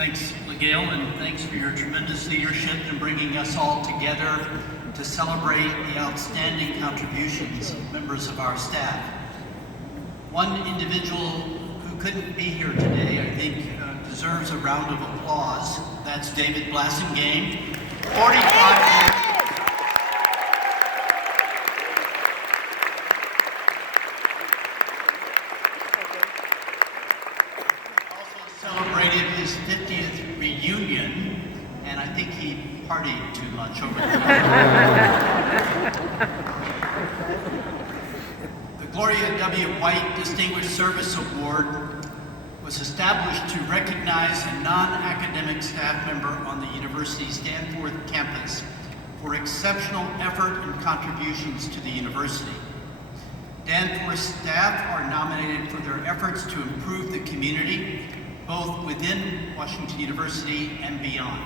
Thanks, Miguel, and thanks for your tremendous leadership in bringing us all together to celebrate the outstanding contributions of members of our staff. One individual who couldn't be here today, I think, deserves a round of applause. That's David Blassingame, 45 years. Celebrated his 50th reunion, and I think he partied too much over the Gloria W. White Distinguished Service Award was established to recognize a non-academic staff member on the university's Danforth campus for exceptional effort and contributions to the university. Danforth staff are nominated for their efforts to improve the community, both within Washington University and beyond,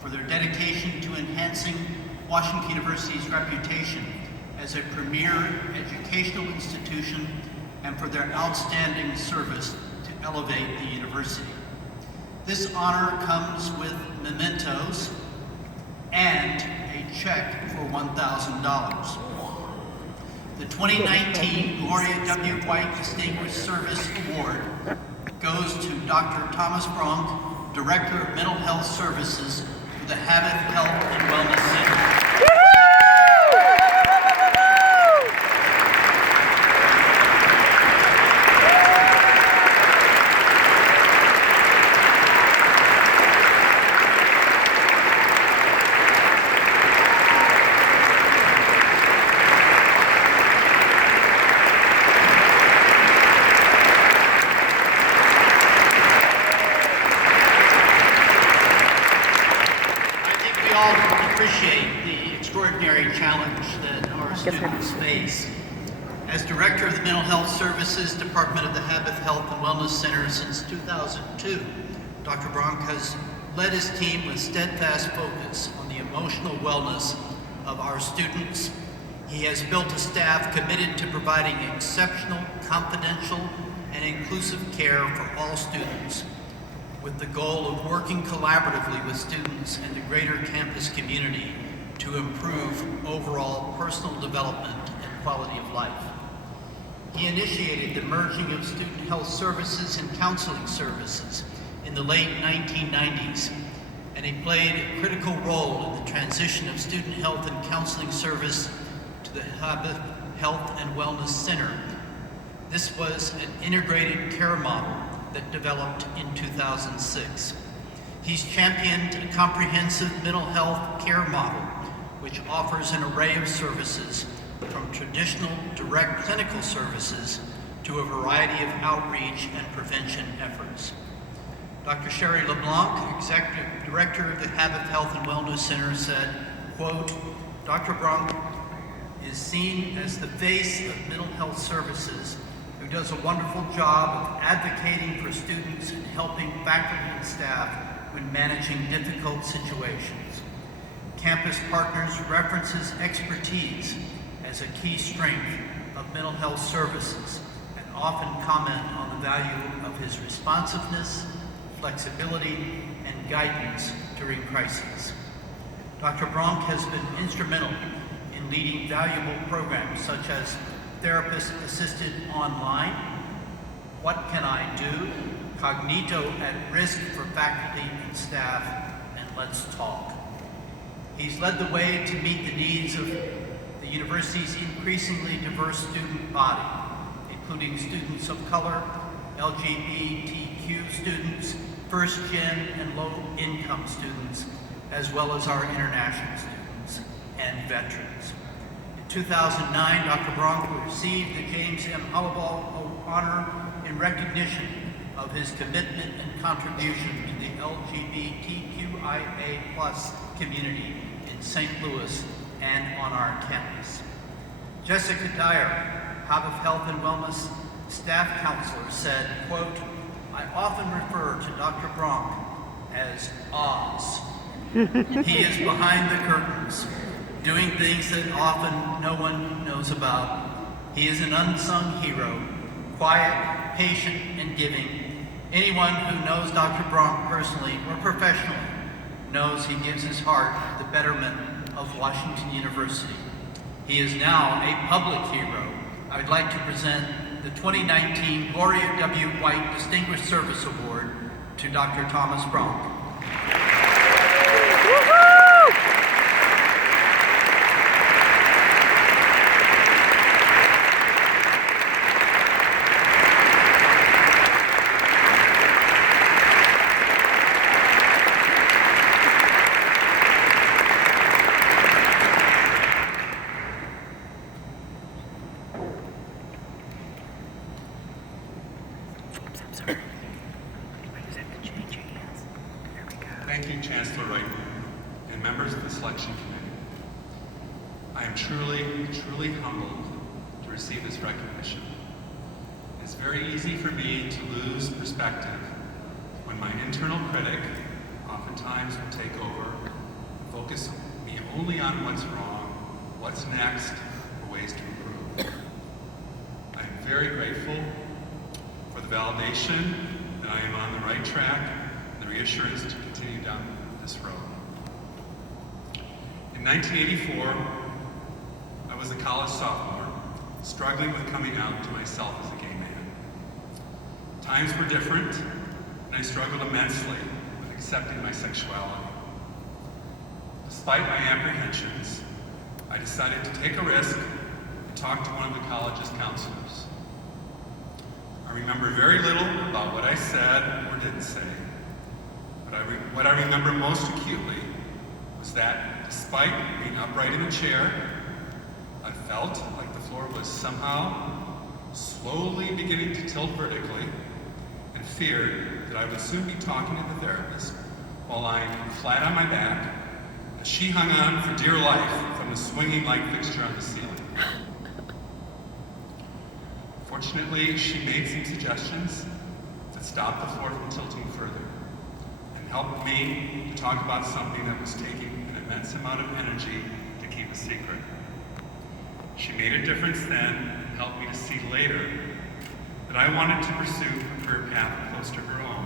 for their dedication to enhancing Washington University's reputation as a premier educational institution and for their outstanding service to elevate the university. This honor comes with mementos and a check for $1,000. The 2019 Gloria W. White Distinguished Service Award goes to Dr. Thomas Bronk, Director of Mental Health Services for the Habit Health and Wellness Center. We all appreciate the extraordinary challenge that our students face. As Director of the Mental Health Services Department of the Habit Health and Wellness Center since 2002, Dr. Bronk has led his team with steadfast focus on the emotional wellness of our students. He has built a staff committed to providing exceptional, confidential, and inclusive care for all students, with the goal of working collaboratively with students and the greater campus community to improve overall personal development and quality of life. He initiated the merging of student health services and counseling services in the late 1990s, and he played a critical role in the transition of student health and counseling service to the Habit Health and Wellness Center. This was an integrated care model that developed in 2006. He's championed a comprehensive mental health care model, which offers an array of services from traditional direct clinical services to a variety of outreach and prevention efforts. Dr. Sherry LeBlanc, Executive Director of the Habit Health and Wellness Center, said, quote, Dr. Bronk is seen as the face of mental health services who does a wonderful job of advocating for students and helping faculty and staff when managing difficult situations. Campus Partners references expertise as a key strength of mental health services and often comment on the value of his responsiveness, flexibility, and guidance during crises. Dr. Bronk has been instrumental in leading valuable programs such as Therapist-Assisted Online, What Can I Do?, Cognito at Risk for faculty and staff, and Let's Talk. He's led the way to meet the needs of the university's increasingly diverse student body, including students of color, LGBTQ students, first-gen and low-income students, as well as our international students and veterans. In 2009, Dr. Bronk received the James M. Hollowell Honor in recognition of his commitment and contribution to the LGBTQIA+ community in St. Louis and on our campus. Jessica Dyer, Habit Health and Wellness staff counselor, said, quote, I often refer to Dr. Bronk as Oz. He is behind the curtains, doing things that often no one knows about. He is an unsung hero, quiet, patient, and giving. Anyone who knows Dr. Bronk personally or professionally knows he gives his heart to the betterment of Washington University. He is now a public hero. I would like to present the 2019 Gloria W. White Distinguished Service Award to Dr. Thomas Bronk. Thank you, Chancellor Wright, and members of the selection committee. I am truly humbled to receive this recognition. It's very easy for me to lose perspective when my internal critic oftentimes will take over and focus me only on what's wrong, what's next, or ways to improve. I am very grateful for the validation that I am on the right track and the reassurance to continue down this road. In 1984, I was a college sophomore, struggling with coming out to myself as a gay man. Times were different, and I struggled immensely with accepting my sexuality. Despite my apprehensions, I decided to take a risk and talk to one of the college's counselors. I remember very little about what I said or didn't say, but what I remember most acutely was that despite being upright in the chair, I felt like the floor was somehow slowly beginning to tilt vertically, and feared that I would soon be talking to the therapist while lying flat on my back as she hung on for dear life from the swinging light fixture on the ceiling. Fortunately, she made some suggestions that stopped the floor from tilting further and helped me to talk about something that was taking an immense amount of energy to keep a secret. She made a difference then and helped me to see later that I wanted to pursue a career path close to her own,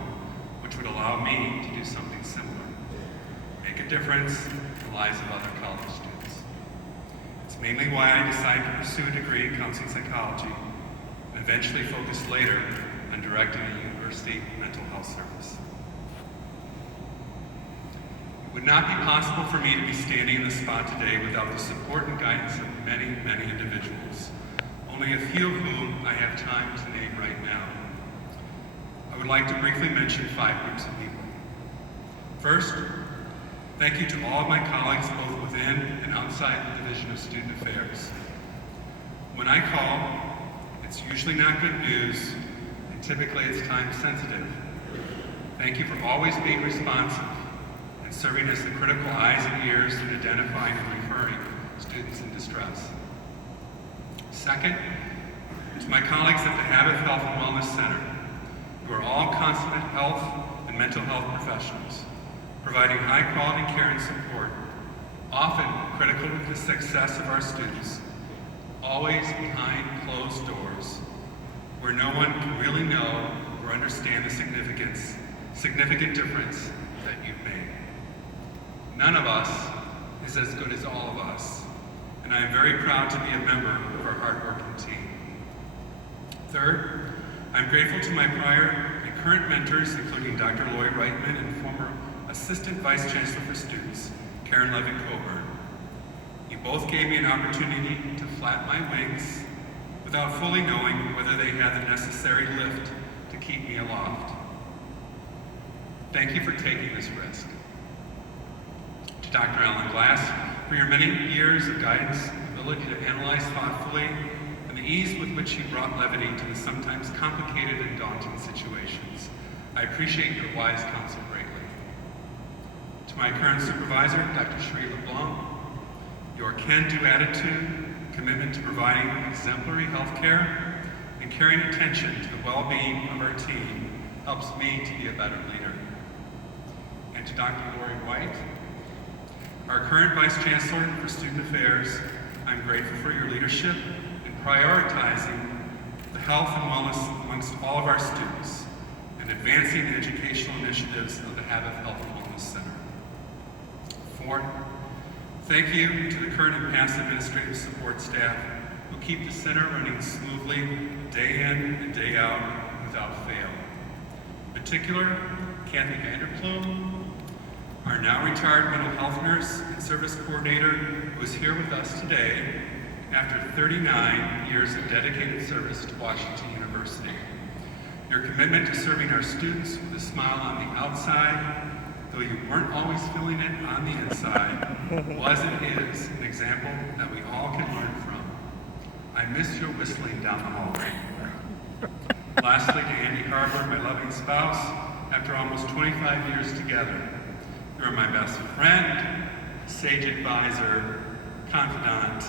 which would allow me to do something similar, make a difference in the lives of other college students. It's mainly why I decided to pursue a degree in counseling psychology and eventually focus later on directing a university mental health service. It would not be possible for me to be standing in this spot today without the support and guidance of many, many individuals, only a few of whom I have time to name right now. I would like to briefly mention 5 groups of people. First, thank you to all of my colleagues both within and outside the Division of Student Affairs. When I call, it's usually not good news, and typically it's time sensitive. Thank you for always being responsive and serving as the critical eyes and ears in identifying and referring students in distress. Second, to my colleagues at the Habit Health and Wellness Center, who are all consummate health and mental health professionals, providing high quality care and support, often critical to the success of our students, always behind closed doors, where no one can really know or understand the significant difference that you've made. None of us is as good as all of us, and I am very proud to be a member of our hardworking team. Third, I'm grateful to my prior and current mentors, including Dr. Lloyd Reitman and former Assistant Vice Chancellor for Students, Karen Levin-Coburn. You both gave me an opportunity to flap my wings without fully knowing whether they had the necessary lift to keep me aloft. Thank you for taking this risk. To Dr. Alan Glass, for your many years of guidance, ability to analyze thoughtfully, and the ease with which you brought levity to the sometimes complicated and daunting situations. I appreciate your wise counsel greatly. To my current supervisor, Dr. Cherie LeBlanc, your can-do attitude, commitment to providing exemplary health care, and caring attention to the well-being of our team helps me to be a better leader. And to Dr. Gloria White, our current Vice Chancellor for Student Affairs, I'm grateful for your leadership in prioritizing the health and wellness amongst all of our students, and advancing the educational initiatives of the Habit Health and Wellness Center. 4, thank you to the current and past administrative support staff who keep the center running smoothly day in and day out without fail. In particular, Kathy Vanderploem, our now retired mental health nurse and service coordinator, who is here with us today after 39 years of dedicated service to Washington University. Your commitment to serving our students with a smile on the outside, though you weren't always feeling it on the inside, was and is an example that we all can learn from. I miss your whistling down the hallway. Lastly, to Andy Harbor, my loving spouse, after almost 25 years together, you are my best friend, sage advisor, confidant,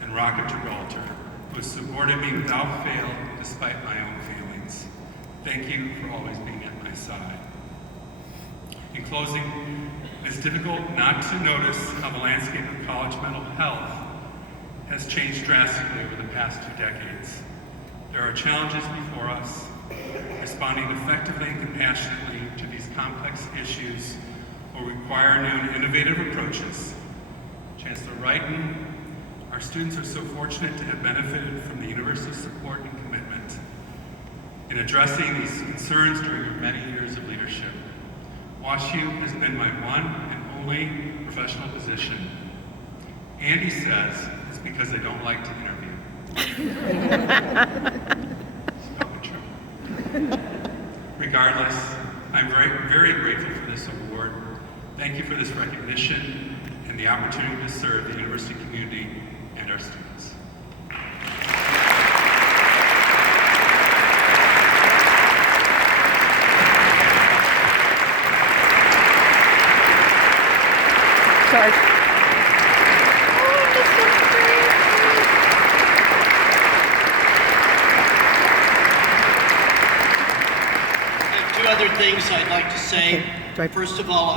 and rock of Gibraltar, who has supported me without fail despite my own feelings. Thank you for always being at my side. In closing, it's difficult not to notice how the landscape of college mental health has changed drastically over the past 2 decades. There are challenges before us. Responding effectively and compassionately to these complex issues will require new and innovative approaches. Chancellor Wrighton, our students are so fortunate to have benefited from the university's support and commitment in addressing these concerns during your many years of leadership. WashU has been my one and only professional position. Andy says it's because I don't like to interview. It's probably true. Regardless, I'm very grateful for this award. Thank you for this recognition and the opportunity to serve the university community and our students. Sarge. I have 2 other things I'd like to say. Okay. First of all,